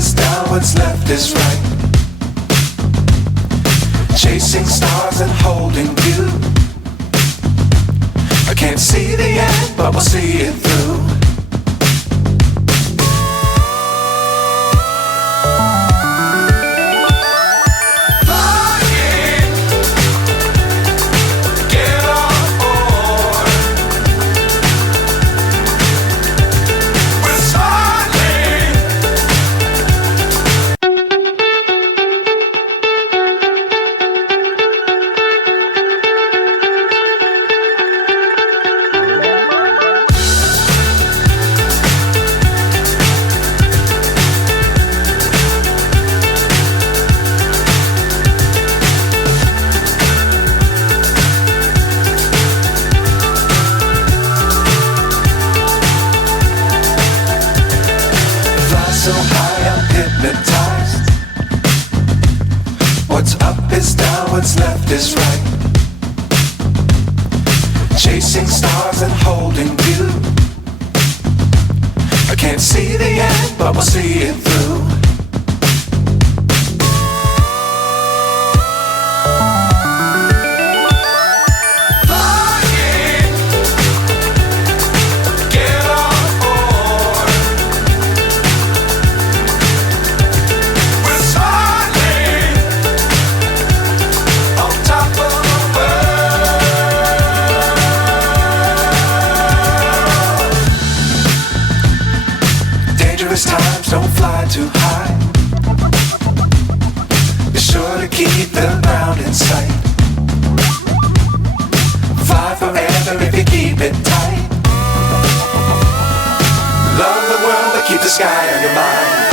is down, what's left is right. Chasing stars and holding you. I can't see the end, but we'll see it through. So high I'm hypnotized. What's up is down, what's left is right. Chasing stars and holding you. I can't see the end, but we'll see it through. Times don't fly too high. Be sure to keep the ground in sight. Fly forever if you keep it tight. Love the world but keep the sky on your mind.